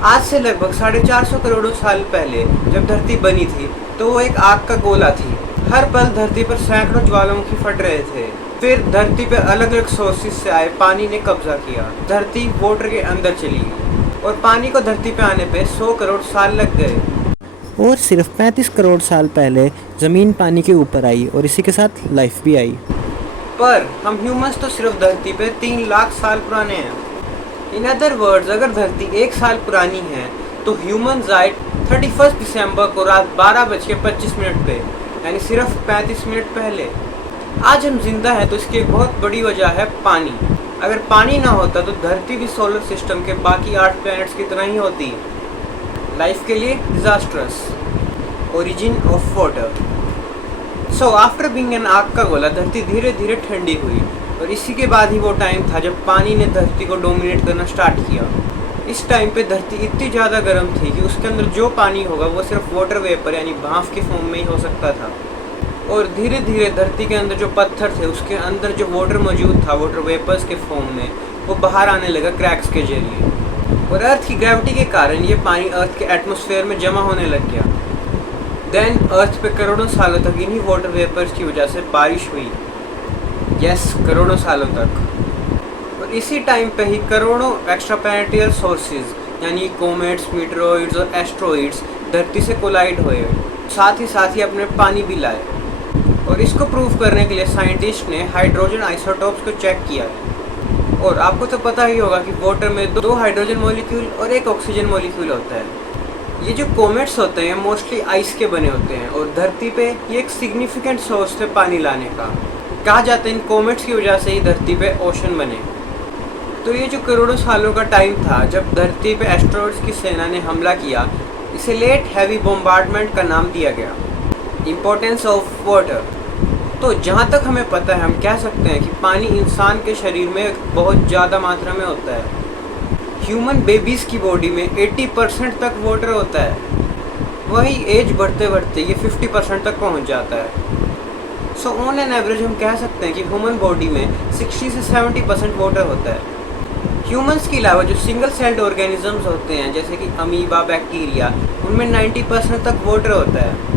आज से लगभग 450 करोड़ साल पहले जब धरती बनी थी तो वो एक आग का गोला थी। हर पल धरती पर सैकड़ों ज्वालामुखी फट रहे थे। फिर धरती पे अलग अलग सोर्सेज से आए पानी ने कब्जा किया। धरती वाटर के अंदर चली गई और पानी को धरती पे आने पे 100 करोड़ साल लग गए। और सिर्फ 35 करोड़ साल पहले ज़मीन पानी के ऊपर आई और इसी के साथ लाइफ भी आई। पर हम ह्यूमंस तो सिर्फ धरती पे 3 लाख साल पुराने हैं। इन अदर वर्ड्स, अगर धरती 1 साल पुरानी है तो ह्यूमंस आए 31 दिसंबर को रात 12:25 पे, यानी सिर्फ 35 मिनट पहले। आज हम जिंदा हैं तो इसकी एक बहुत बड़ी वजह है पानी। अगर पानी ना होता तो धरती भी सोलर सिस्टम के बाकी 8 प्लैनेट्स की तरह ही होती। लाइफ के लिए disastrous. Origin of water. So after being an आग का गोला, धरती धीरे धीरे ठंडी हुई और इसी के बाद ही वो टाइम था जब पानी ने धरती को डोमिनेट करना स्टार्ट किया। इस टाइम पे धरती इतनी ज़्यादा गर्म थी कि उसके अंदर जो पानी होगा वो सिर्फ वाटर वेपर यानी भाप के फॉर्म में ही हो सकता था। और धीरे धीरे धरती के अंदर जो पत्थर थे उसके अंदर जो वाटर मौजूद था वाटर वेपर्स के फॉर्म में, वो बाहर आने लगा क्रैक्स के जरिए। और अर्थ की ग्रेविटी के कारण ये पानी अर्थ के एटमॉस्फेयर में जमा होने लग गया। देन अर्थ पे करोड़ों सालों तक इन्हीं वाटर वेपर्स की वजह से बारिश हुई। यस, करोड़ों सालों तक। और इसी टाइम पे ही करोड़ों एक्स्ट्रा प्लैनेटरी सोर्सेज यानी कोमेट्स, मीटरॉइड्स और एस्ट्रॉइड्स धरती से कोलाइड हुए। साथ ही अपने पानी भी लाए। और इसको प्रूव करने के लिए साइंटिस्ट ने हाइड्रोजन आइसोटोप्स को चेक किया। और आपको तो पता ही होगा कि वाटर में 2 हाइड्रोजन मॉलिक्यूल और 1 ऑक्सीजन मॉलिक्यूल होता है। ये जो कोमेट्स होते हैं मोस्टली आइस के बने होते हैं और धरती पे ये एक सिग्निफिकेंट सोर्स है पानी लाने का। कहा जाता है इन कोमेट्स की वजह से ही धरती पे ओशन बने। तो ये जो करोड़ों सालों का टाइम था जब धरती पे एस्ट्रॉइड्स की सेना ने हमला किया, इसे लेट हैवी बॉम्बार्डमेंट का नाम दिया गया। Importance of water. तो जहाँ तक हमें पता है हम कह सकते हैं कि पानी इंसान के शरीर में बहुत ज़्यादा मात्रा में होता है। ह्यूमन बेबीज़ की बॉडी में 80% तक वाटर होता है। वही एज बढ़ते बढ़ते ये 50% तक पहुँच जाता है। सो ऑन एन एवरेज हम कह सकते हैं कि ह्यूमन बॉडी में 60 से 70% वाटर होता है। ह्यूमंस के अलावा जो सिंगल सेल्ड ऑर्गेनिजम्स होते हैं जैसे कि अमीबा, बैक्टीरिया, उनमें 90% तक वाटर होता है।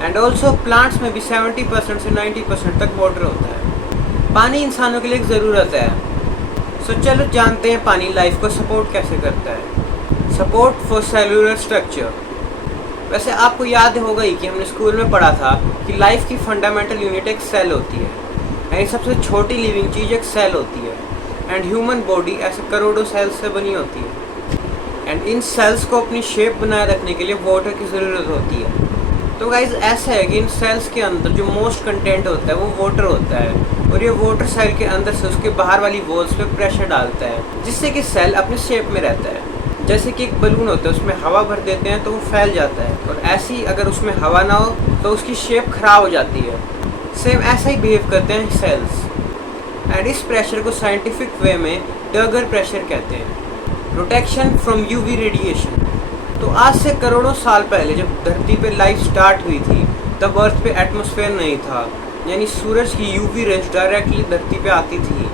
एंड ऑल्सो प्लांट्स में भी 70% से 90% तक वाटर होता है। पानी इंसानों के लिए एक ज़रूरत है। सो चलो जानते हैं पानी लाइफ को सपोर्ट कैसे करता है। Support for cellular structure. वैसे आपको याद होगा ही कि हमने स्कूल में पढ़ा था कि लाइफ की फंडामेंटल यूनिट एक सेल होती है, यानी सबसे छोटी लिविंग चीज़ एक सेल होती है। एंड ह्यूमन बॉडी ऐसे करोड़ों सेल्स से बनी होती है। एंड इन सेल्स को अपनी शेप बनाए रखने के लिए वाटर की ज़रूरत होती है। तो गाइज ऐसा है कि इन सेल्स के अंदर जो मोस्ट कंटेंट होता है वो वाटर होता है और ये वाटर सेल के अंदर से उसके बाहर वाली वॉल्स पे प्रेशर डालता है जिससे कि सेल अपने शेप में रहता है। जैसे कि एक बलून होता है उसमें हवा भर देते हैं तो वो फैल जाता है, और ऐसे ही अगर उसमें हवा ना हो तो उसकी शेप खराब हो जाती है। सेम ऐसा ही बिहेव करते हैं सेल्स। एंड इस प्रेशर को साइंटिफिक वे में टर्गर प्रेशर कहते हैं। Protection from UV radiation. तो आज से करोड़ों साल पहले जब धरती पे लाइफ स्टार्ट हुई थी तब अर्थ पे एटमॉस्फेयर नहीं था, यानी सूरज की यूवी रेज डायरेक्टली धरती पे आती थी।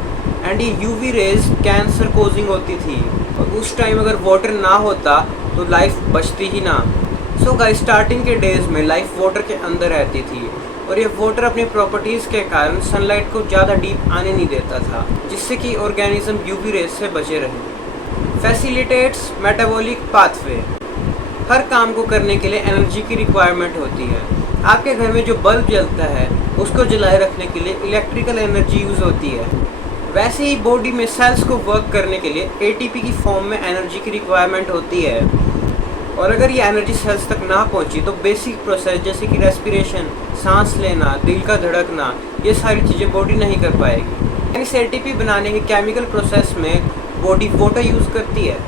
एंड ये यूवी रेज कैंसर कोजिंग होती थी, और उस टाइम अगर वाटर ना होता तो लाइफ बचती ही ना। सो गाइस, स्टार्टिंग के डेज में लाइफ वाटर के अंदर रहती थी और ये वाटर अपनी प्रॉपर्टीज़ के कारण सनलाइट को ज़्यादा डीप आने नहीं देता था, जिससे कि ऑर्गेनिज्म यूवी रेज से बचे रहे। Facilitates metabolic pathway. हर काम को करने के लिए एनर्जी की रिक्वायरमेंट होती है। आपके घर में जो बल्ब जलता है उसको जलाए रखने के लिए इलेक्ट्रिकल एनर्जी यूज़ होती है। वैसे ही बॉडी में सेल्स को वर्क करने के लिए एटीपी की फॉर्म में एनर्जी की रिक्वायरमेंट होती है। और अगर ये एनर्जी सेल्स तक ना पहुंची तो बेसिक प्रोसेस जैसे कि रेस्पिरेशन, सांस लेना, दिल का धड़कना, ये सारी चीज़ें बॉडी नहीं कर पाएगी। इस एटीपी बनाने के केमिकल प्रोसेस में बॉडी वाटर यूज़ करती है।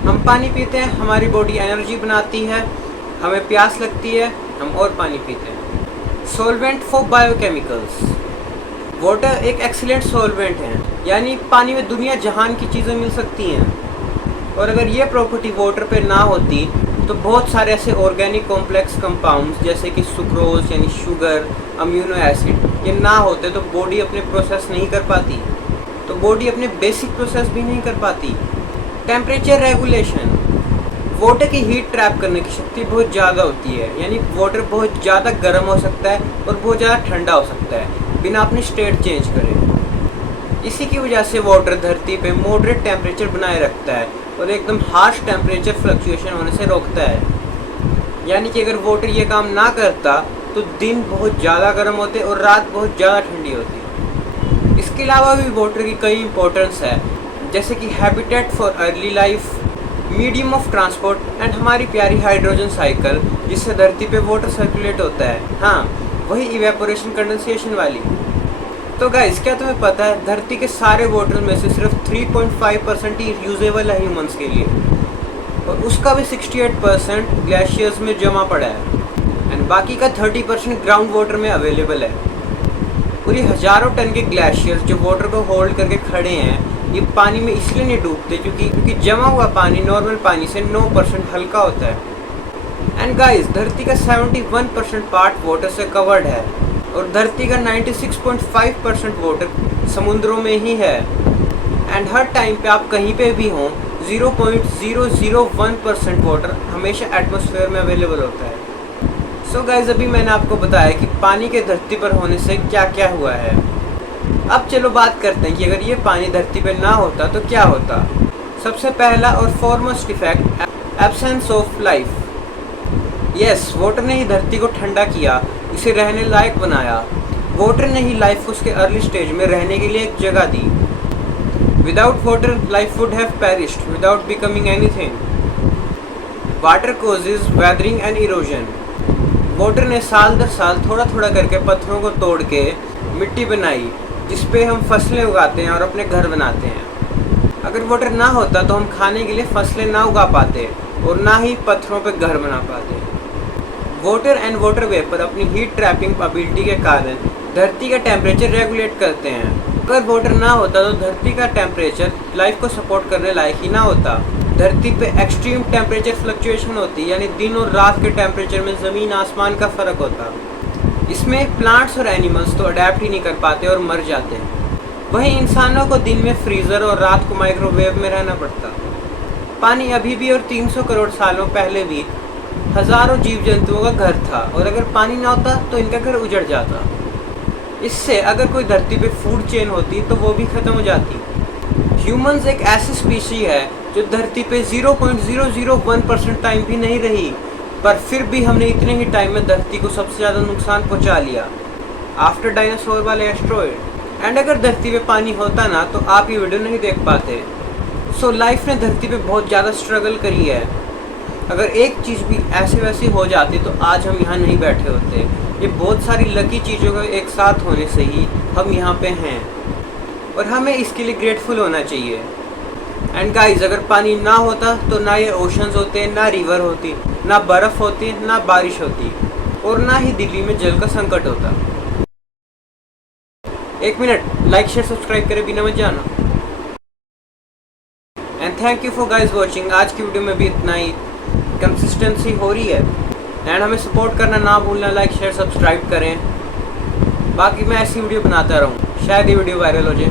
हम पानी पीते हैं, हमारी बॉडी एनर्जी बनाती है, हमें प्यास लगती है, हम और पानी पीते हैं। Solvent for biochemicals. वाटर एक एक्सीलेंट सॉल्वेंट है, यानी पानी में दुनिया जहान की चीज़ें मिल सकती हैं। और अगर ये प्रॉपर्टी वाटर पे ना होती तो बहुत सारे ऐसे ऑर्गेनिक कॉम्प्लेक्स कंपाउंड्स जैसे कि सुक्रोज यानी शुगर, अम्यूनो एसिड, ये ना होते तो बॉडी अपने प्रोसेस नहीं कर पाती, तो बॉडी अपने बेसिक प्रोसेस भी नहीं कर पाती। Temperature regulation. वाटर की हीट ट्रैप करने की शक्ति बहुत ज़्यादा होती है, यानी वाटर बहुत ज़्यादा गर्म हो सकता है और बहुत ज़्यादा ठंडा हो सकता है बिना अपनी स्टेट चेंज करे। इसी की वजह से वाटर धरती पे मॉडरेट टेम्परेचर बनाए रखता है और एकदम हार्श टेम्परेचर फ्लक्चुएशन होने से रोकता है। यानी कि अगर वाटर ये काम ना करता तो दिन बहुत ज़्यादा गर्म होते और रात बहुत ज़्यादा ठंडी होती। इसके अलावा भी वाटर की कई इंपॉर्टेंस है, जैसे कि habitat for early life, medium of transport and हमारी प्यारी हाइड्रोजन साइकिल जिससे धरती पे वाटर सर्कुलेट होता है। हाँ, वही इवेपोरेशन कंडेंसेशन वाली। तो गाइस, क्या तुम्हें पता है धरती के सारे वाटर में से सिर्फ 3.5% ही यूजेबल है ह्यूमंस के लिए, और उसका भी 68% ग्लेशियर्स में जमा पड़ा है एंड बाकी का 30% ग्राउंड वाटर में अवेलेबल है। पूरी हज़ारों टन के ग्लेशियर्स जो वाटर को होल्ड करके खड़े हैं, ये पानी में इसलिए नहीं डूबते क्योंकि जमा हुआ पानी नॉर्मल पानी से 9% हल्का होता है। एंड गाइस, धरती का 71% पार्ट वाटर से कवर्ड है और धरती का 96.5% वाटर समुद्रों में ही है। एंड हर टाइम पे आप कहीं पे भी हों, 0.001% वाटर हमेशा एटमॉस्फेयर में अवेलेबल होता है। सो गाइस, अभी मैंने आपको बताया कि पानी के धरती पर होने से क्या क्या हुआ है। अब चलो बात करते हैं कि अगर ये पानी धरती पर ना होता तो क्या होता। सबसे पहला और foremost effect, absence of life. Yes, water ने ही धरती को ठंडा किया, इसे रहने लायक बनाया। वाटर ने ही लाइफ को उसके अर्ली स्टेज में रहने के लिए एक जगह दी। Without water life would have perished without becoming anything. Water causes weathering and erosion. Water ने साल दर साल थोड़ा थोड़ा करके पत्थरों को तोड़ के मिट्टी बनाई जिस पे हम फसलें उगाते हैं और अपने घर बनाते हैं। अगर वाटर ना होता तो हम खाने के लिए फसलें ना उगा पाते और ना ही पत्थरों पे घर बना पाते। वाटर एंड वाटर वेपर अपनी हीट ट्रैपिंग एबिलिटी के कारण धरती का टेम्परेचर रेगुलेट करते हैं। अगर वाटर ना होता तो धरती का टेम्परेचर लाइफ को सपोर्ट करने लायक ही ना होता। धरती पे एक्सट्रीम टेम्परेचर फ्लक्चुएशन होती, यानी दिन और रात के टेम्परेचर में ज़मीन आसमान का फ़र्क होता। इसमें प्लांट्स और एनिमल्स तो अडेप्ट ही नहीं कर पाते और मर जाते हैं। वहीं इंसानों को दिन में फ्रीज़र और रात को माइक्रोवेव में रहना पड़ता। पानी अभी भी और 300 करोड़ सालों पहले भी हज़ारों जीव जंतुओं का घर था, और अगर पानी ना होता तो इनका घर उजड़ जाता। इससे अगर कोई धरती पे फूड चेन होती तो वो भी ख़त्म हो जाती। ह्यूमंस एक ऐसी स्पीशी है जो धरती पे 0.001% टाइम भी नहीं रही, पर फिर भी हमने इतने ही टाइम में धरती को सबसे ज़्यादा नुकसान पहुंचा लिया, आफ्टर डायनासोर वाले एस्ट्रॉयड। एंड अगर धरती पे पानी होता ना तो आप ये वीडियो नहीं देख पाते। सो लाइफ ने धरती पे बहुत ज़्यादा स्ट्रगल करी है। अगर एक चीज़ भी ऐसे वैसी हो जाती तो आज हम यहाँ नहीं बैठे होते। ये बहुत सारी लकी चीज़ों के एक साथ होने से ही हम यहाँ पे हैं, और हमें इसके लिए ग्रेटफुल होना चाहिए। एंड गाइस, अगर पानी ना होता तो ना ये ओशंस होते, ना रिवर होती, ना बर्फ़ होती, ना बारिश होती, और ना ही दिल्ली में जल का संकट होता। एक मिनट, लाइक शेयर सब्सक्राइब करे बिना मत जाना। And thank you for guys watching. आज की वीडियो में भी इतना ही। कंसिस्टेंसी हो रही है एंड हमें सपोर्ट करना ना भूलना, लाइक शेयर सब्सक्राइब करें। बाकी मैं ऐसी वीडियो बनाता रहूँ, शायद ये वीडियो वायरल हो जाए।